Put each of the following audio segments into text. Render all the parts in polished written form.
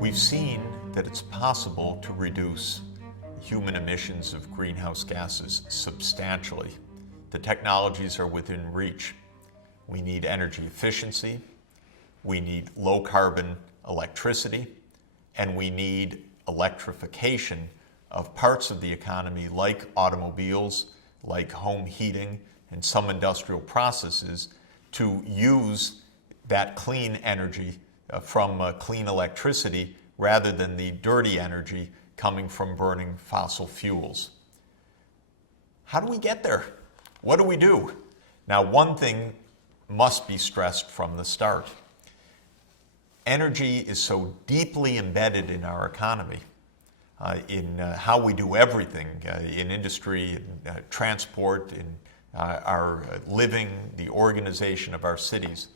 We've seen that it's possible to reduce human emissions of greenhouse gases substantially. The technologies are within reach. We need energy efficiency, we need low carbon electricity, and we need electrification of parts of the economy like automobiles, like home heating, and some industrial processes to use that clean energy from clean electricity rather than the dirty energy coming from burning fossil fuels. How do we get there? What do we do? Now, one thing must be stressed from the start. Energy is so deeply embedded in our economy, in how we do everything, in industry, in transport, in our living, the organization of our cities.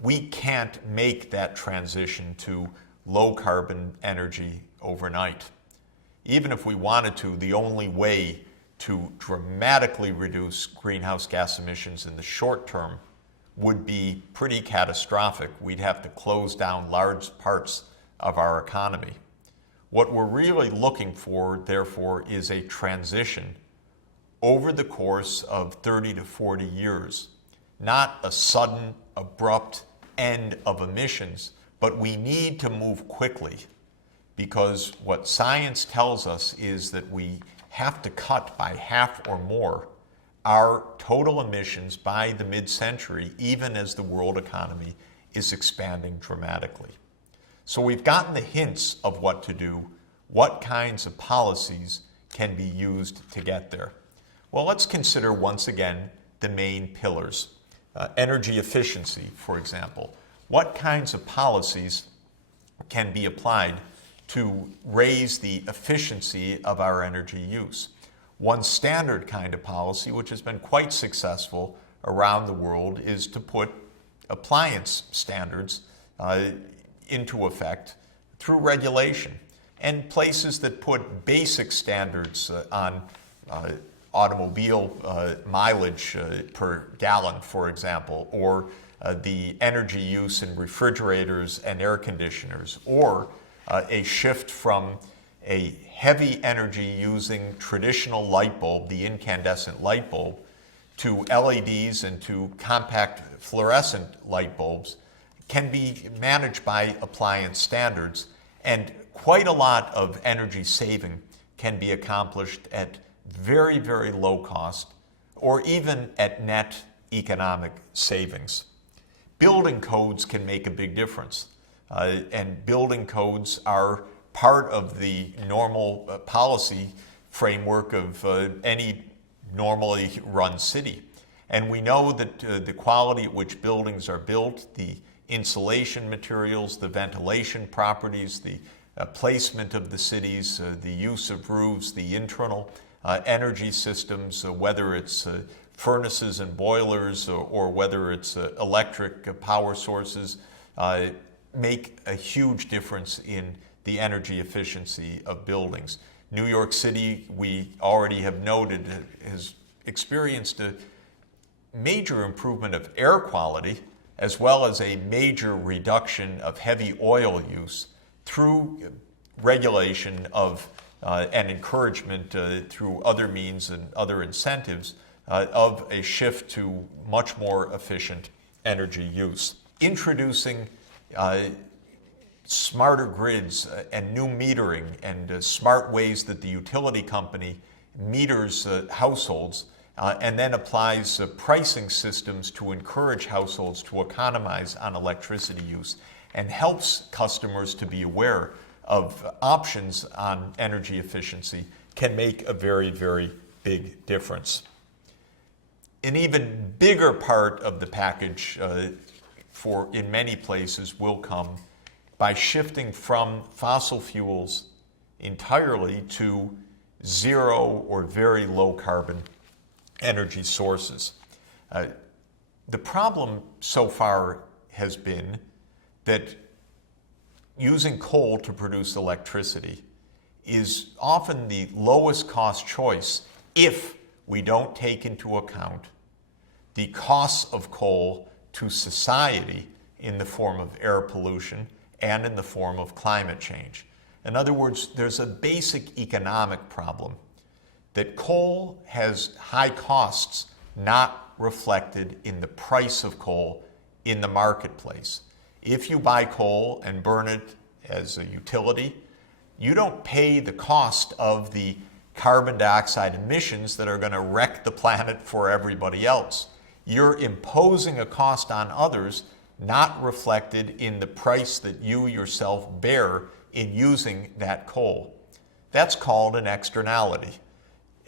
We can't make that transition to low carbon energy overnight. Even if we wanted to, the only way to dramatically reduce greenhouse gas emissions in the short term would be pretty catastrophic. We'd have to close down large parts of our economy. What we're really looking for, therefore, is a transition over the course of 30 to 40 years, not a sudden, abrupt end of emissions, but we need to move quickly because what science tells us is that we have to cut by half or more our total emissions by the mid-century, even as the world economy is expanding dramatically. So we've gotten the hints of what to do. What kinds of policies can be used to get there? Well, let's consider once again the main pillars. Energy efficiency, for example. What kinds of policies can be applied to raise the efficiency of our energy use? One standard kind of policy, which has been quite successful around the world, is to put appliance standards into effect through regulation. And places that put basic standards on automobile mileage per gallon, for example, or the energy use in refrigerators and air conditioners, or a shift from a heavy energy using traditional light bulb, the incandescent light bulb, to LEDs and to compact fluorescent light bulbs can be managed by appliance standards, and quite a lot of energy saving can be accomplished at very, very low cost or even at net economic savings. Building codes can make a big difference, and building codes are part of the normal policy framework of any normally run city. And we know that the quality at which buildings are built, the insulation materials, the ventilation properties, the placement of the cities, the use of roofs, the internal energy systems, whether it's furnaces and boilers or whether it's electric power sources, make a huge difference in the energy efficiency of buildings. New York City, we already have noted, has experienced a major improvement of air quality as well as a major reduction of heavy oil use through regulation of and encouragement through other means and other incentives of a shift to much more efficient energy use. Introducing smarter grids and new metering and smart ways that the utility company meters households and then applies pricing systems to encourage households to economize on electricity use and helps customers to be aware of options on energy efficiency can make a very, very big difference. An even bigger part of the package in many places will come by shifting from fossil fuels entirely to zero or very low carbon energy sources. The problem so far has been that using coal to produce electricity is often the lowest cost choice if we don't take into account the costs of coal to society in the form of air pollution and in the form of climate change. In other words, there's a basic economic problem that coal has high costs not reflected in the price of coal in the marketplace. If you buy coal and burn it as a utility, you don't pay the cost of the carbon dioxide emissions that are going to wreck the planet for everybody else. You're imposing a cost on others not reflected in the price that you yourself bear in using that coal. That's called an externality.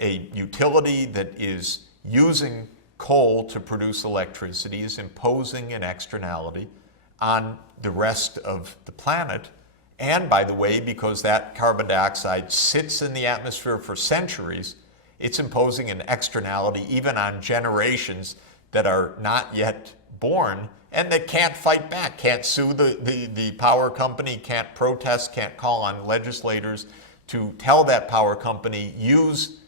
A utility that is using coal to produce electricity is imposing an externality on the rest of the planet. And by the way, because that carbon dioxide sits in the atmosphere for centuries, it's imposing an externality even on generations that are not yet born and that can't fight back, can't sue the power company, can't protest, can't call on legislators to tell that power company use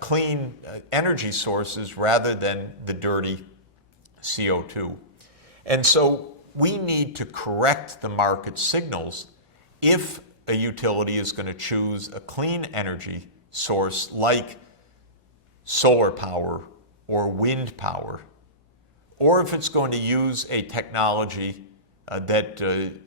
clean energy sources rather than the dirty CO2. And so we need to correct the market signals if a utility is going to choose a clean energy source like solar power or wind power, or if it's going to use a technology that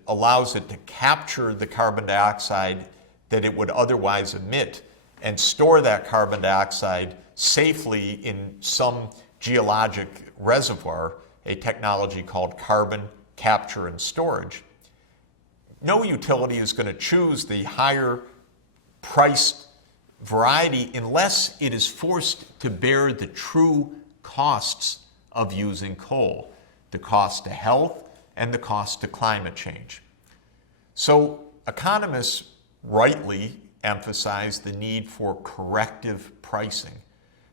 allows it to capture the carbon dioxide that it would otherwise emit and store that carbon dioxide safely in some geologic reservoir, a technology called carbon capture and storage. No utility is going to choose the higher priced variety unless it is forced to bear the true costs of using coal, the cost to health and the cost to climate change. So economists rightly emphasize the need for corrective pricing,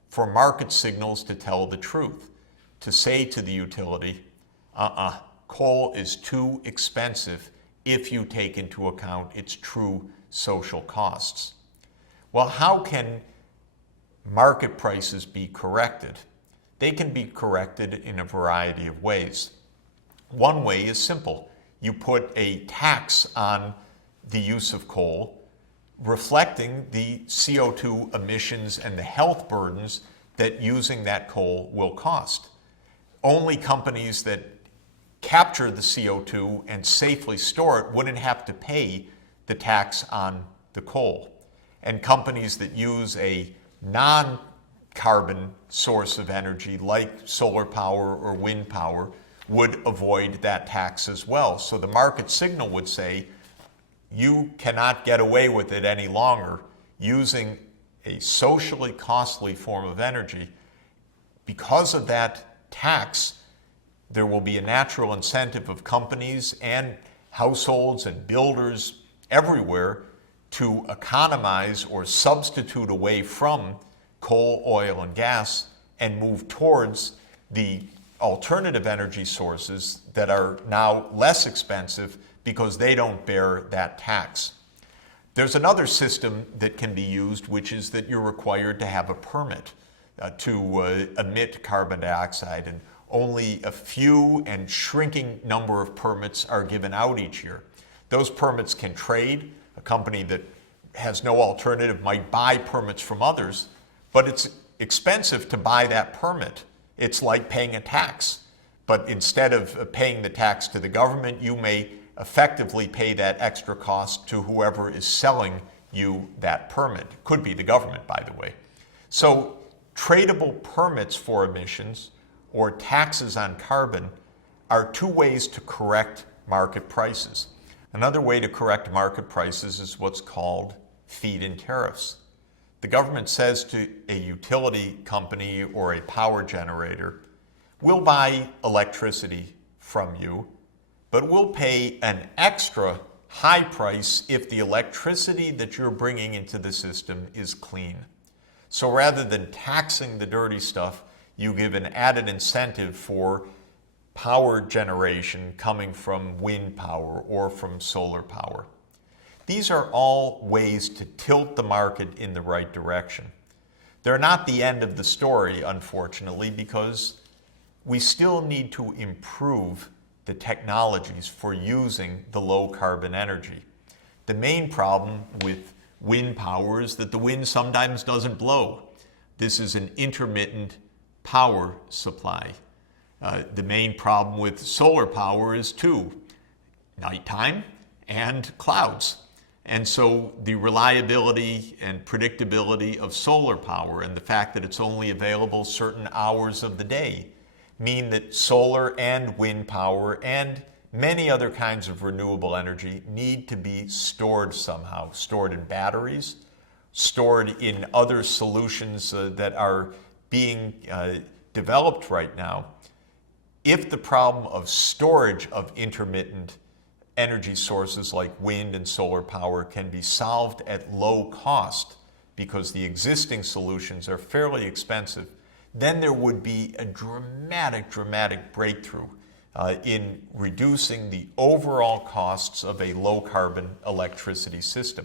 for market signals to tell the truth, to say to the utility, coal is too expensive if you take into account its true social costs. Well, how can market prices be corrected? They can be corrected in a variety of ways. One way is simple. You put a tax on the use of coal, reflecting the CO2 emissions and the health burdens that using that coal will cost. Only companies that capture the CO2 and safely store it wouldn't have to pay the tax on the coal. And companies that use a non-carbon source of energy like solar power or wind power would avoid that tax as well. So the market signal would say, you cannot get away with it any longer using a socially costly form of energy. Because of that tax, there will be a natural incentive of companies and households and builders everywhere to economize or substitute away from coal, oil, and gas and move towards the alternative energy sources that are now less expensive because they don't bear that tax. There's another system that can be used, which is that you're required to have a permit to emit carbon dioxide, and only a few and shrinking number of permits are given out each year. Those permits can trade. A company that has no alternative might buy permits from others, but it's expensive to buy that permit. It's like paying a tax, but instead of paying the tax to the government, you may effectively pay that extra cost to whoever is selling you that permit. It could be the government, by the way. So tradable permits for emissions or taxes on carbon are two ways to correct market prices. Another way to correct market prices is what's called feed-in tariffs. The government says to a utility company or a power generator, we'll buy electricity from you, but we'll pay an extra high price if the electricity that you're bringing into the system is clean. So rather than taxing the dirty stuff, you give an added incentive for power generation coming from wind power or from solar power. These are all ways to tilt the market in the right direction. They're not the end of the story, unfortunately, because we still need to improve the technologies for using the low carbon energy. The main problem with wind power is that the wind sometimes doesn't blow. This is an intermittent power supply. The main problem with solar power is too, nighttime and clouds. And so the reliability and predictability of solar power and the fact that it's only available certain hours of the day mean that solar and wind power and many other kinds of renewable energy need to be stored somehow, stored in batteries, stored in other solutions that are being developed right now. If the problem of storage of intermittent energy sources like wind and solar power can be solved at low cost because the existing solutions are fairly expensive, then there would be a dramatic breakthrough in reducing the overall costs of a low-carbon electricity system.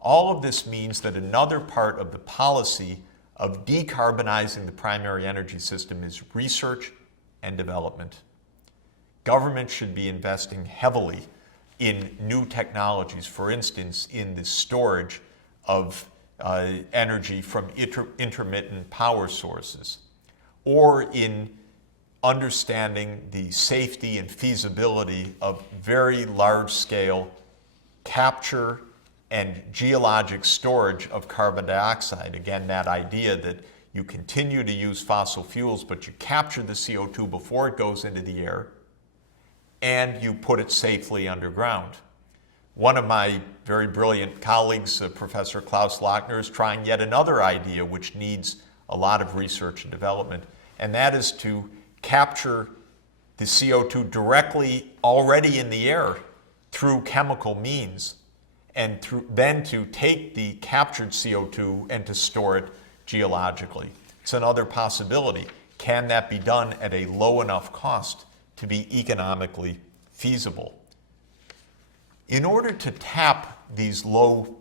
All of this means that another part of the policy of decarbonizing the primary energy system is research and development. Government should be investing heavily in new technologies, for instance, in the storage of energy from intermittent power sources, or in understanding the safety and feasibility of very large-scale capture and geologic storage of carbon dioxide. Again, that idea that you continue to use fossil fuels, but you capture the CO2 before it goes into the air, and you put it safely underground. One of my very brilliant colleagues, Professor Klaus Lochner, is trying yet another idea which needs a lot of research and development, and that is to capture the CO2 directly already in the air through chemical means, and then to take the captured CO2 and to store it geologically. It's another possibility. Can that be done at a low enough cost to be economically feasible? In order to tap these low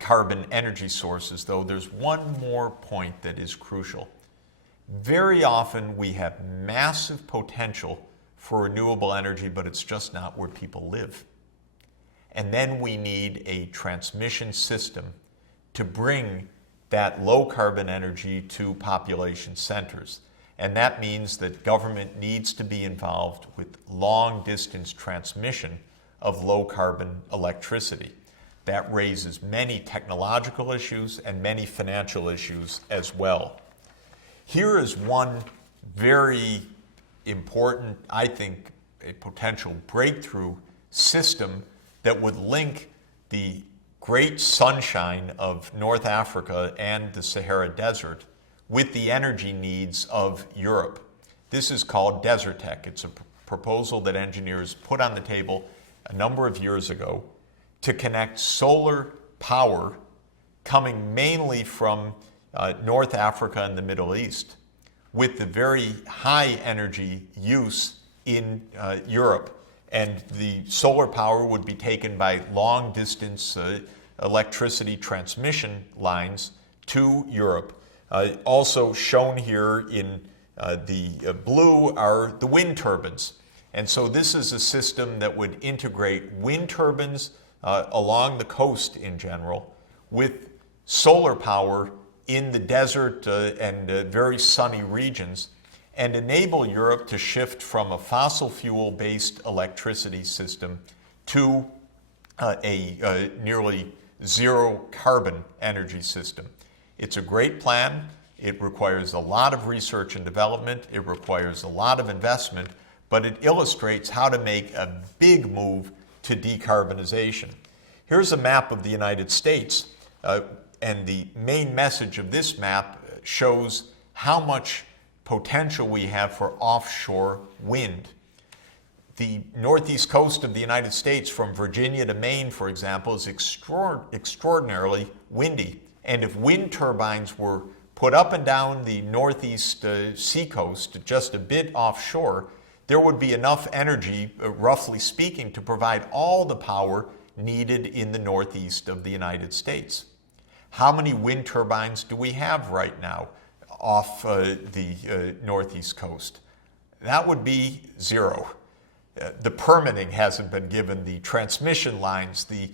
carbon energy sources, though, there's one more point that is crucial. Very often we have massive potential for renewable energy, but it's just not where people live. And then we need a transmission system to bring that low carbon energy to population centers. And that means that government needs to be involved with long distance transmission of low carbon electricity. That raises many technological issues and many financial issues as well. Here is one very important, I think, a potential breakthrough system that would link the great sunshine of North Africa and the Sahara Desert with the energy needs of Europe. This is called Desertec. It's a proposal that engineers put on the table a number of years ago to connect solar power coming mainly from North Africa and the Middle East with the very high energy use in Europe. And the solar power would be taken by long distance electricity transmission lines to Europe. Also shown here in the blue are the wind turbines. And so this is a system that would integrate wind turbines along the coast in general with solar power in the desert and very sunny regions, and enable Europe to shift from a fossil fuel-based electricity system to a nearly zero carbon energy system. It's a great plan. It requires a lot of research and development. It requires a lot of investment, but it illustrates how to make a big move to decarbonization. Here's a map of the United States, and the main message of this map shows how much potential we have for offshore wind. The northeast coast of the United States, from Virginia to Maine, for example, is extraordinarily windy. And if wind turbines were put up and down the northeast seacoast, just a bit offshore, there would be enough energy, roughly speaking, to provide all the power needed in the northeast of the United States. How many wind turbines do we have right now off the northeast coast? That would be zero. The permitting hasn't been given, the transmission lines, the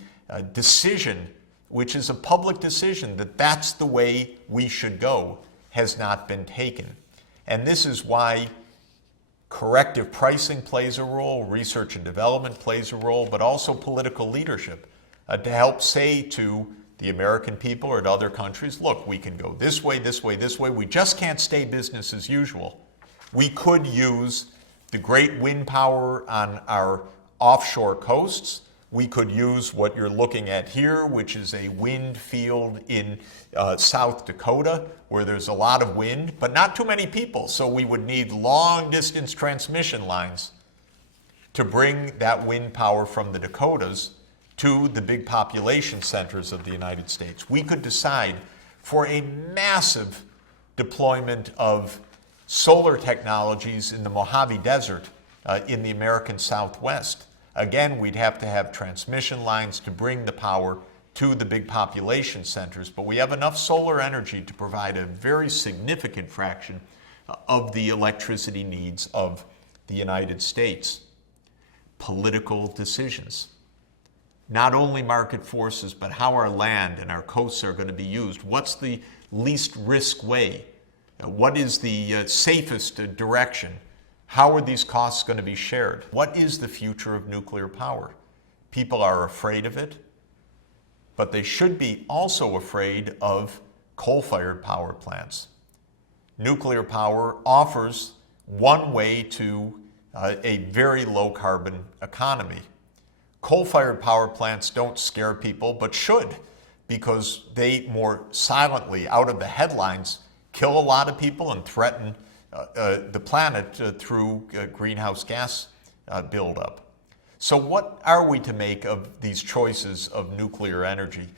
decision, which is a public decision that that's the way we should go, has not been taken. And this is why corrective pricing plays a role, research and development plays a role, but also political leadership to help say to the American people or to other countries, look, we can go this way, this way, this way. We just can't stay business as usual. We could use the great wind power on our offshore coasts. We could use what you're looking at here, which is a wind field in South Dakota, where there's a lot of wind, but not too many people. So we would need long-distance transmission lines to bring that wind power from the Dakotas to the big population centers of the United States. We could decide for a massive deployment of solar technologies in the Mojave Desert in the American Southwest. Again, we'd have to have transmission lines to bring the power to the big population centers, but we have enough solar energy to provide a very significant fraction of the electricity needs of the United States. Political decisions. Not only market forces, but how our land and our coasts are going to be used. What's the least risk way? What is the safest direction? How are these costs going to be shared? What is the future of nuclear power? People are afraid of it, but they should be also afraid of coal-fired power plants. Nuclear power offers one way to a very low-carbon economy. Coal-fired power plants don't scare people, but should, because they more silently, out of the headlines, kill a lot of people and threaten the planet through greenhouse gas buildup. So what are we to make of these choices of nuclear energy?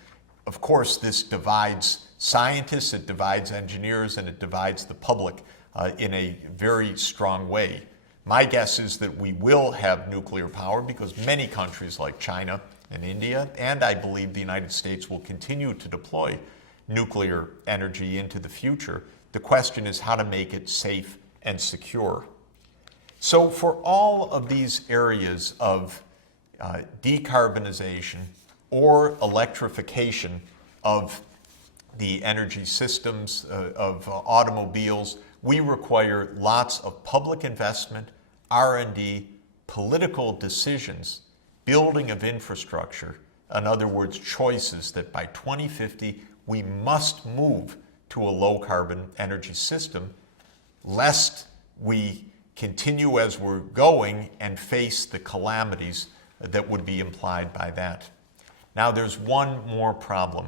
Of course, this divides scientists, it divides engineers, and it divides the public in a very strong way. My guess is that we will have nuclear power because many countries like China and India, and I believe the United States, will continue to deploy nuclear energy into the future. The question is how to make it safe and secure. So for all of these areas of decarbonization or electrification of the energy systems of automobiles, we require lots of public investment, R&D, political decisions, building of infrastructure, in other words, choices that by 2050 we must move to a low-carbon energy system, lest we continue as we're going and face the calamities that would be implied by that. Now, there's one more problem.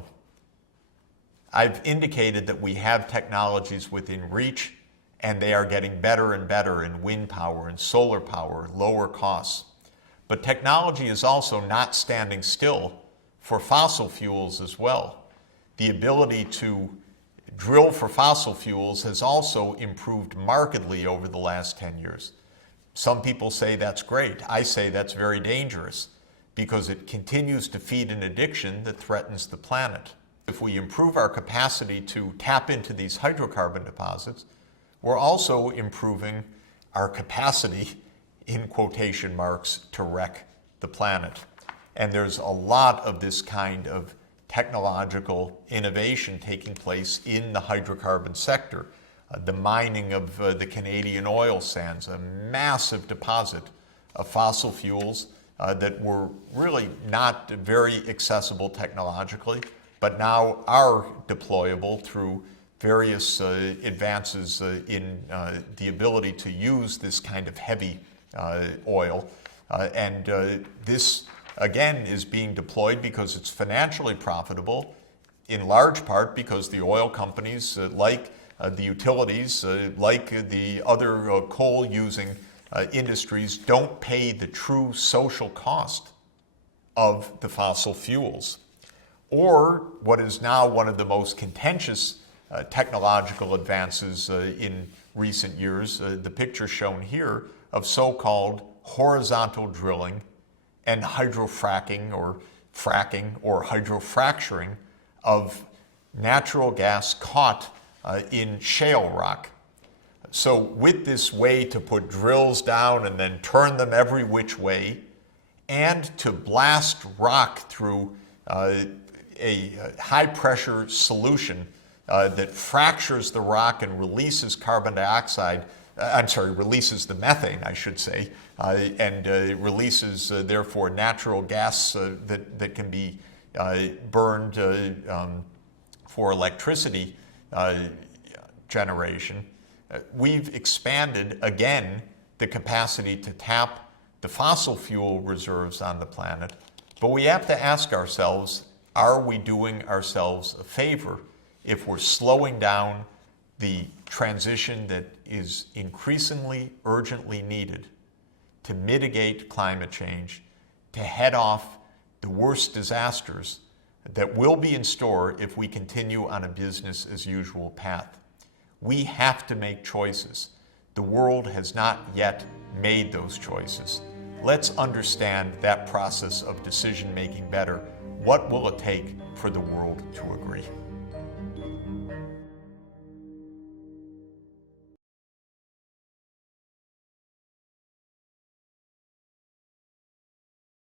I've indicated that we have technologies within reach, and they are getting better and better in wind power and solar power, lower costs. But technology is also not standing still for fossil fuels as well. The ability to drill for fossil fuels has also improved markedly over the last 10 years. Some people say that's great. I say that's very dangerous because it continues to feed an addiction that threatens the planet. If we improve our capacity to tap into these hydrocarbon deposits, we're also improving our capacity, in quotation marks, to wreck the planet. And there's a lot of this kind of technological innovation taking place in the hydrocarbon sector. The mining of the Canadian oil sands, a massive deposit of fossil fuels that were really not very accessible technologically, but now are deployable through various advances in the ability to use this kind of heavy oil. This, again, is being deployed because it's financially profitable, in large part because the oil companies, like the utilities, like the other coal-using industries, don't pay the true social cost of the fossil fuels. Or what is now one of the most contentious technological advances in recent years, the picture shown here of so-called horizontal drilling and hydrofracking or fracking or hydrofracturing of natural gas caught in shale rock. So with this way to put drills down and then turn them every which way, and to blast rock through a high pressure solution that fractures the rock and releases carbon dioxide, releases the methane, I should say, and releases therefore natural gas that can be burned for electricity generation. We've expanded again the capacity to tap the fossil fuel reserves on the planet, but we have to ask ourselves, are we doing ourselves a favor if we're slowing down the transition that is increasingly urgently needed to mitigate climate change, to head off the worst disasters that will be in store if we continue on a business as usual path? We have to make choices. The world has not yet made those choices. Let's understand that process of decision making better. What will it take for the world to agree?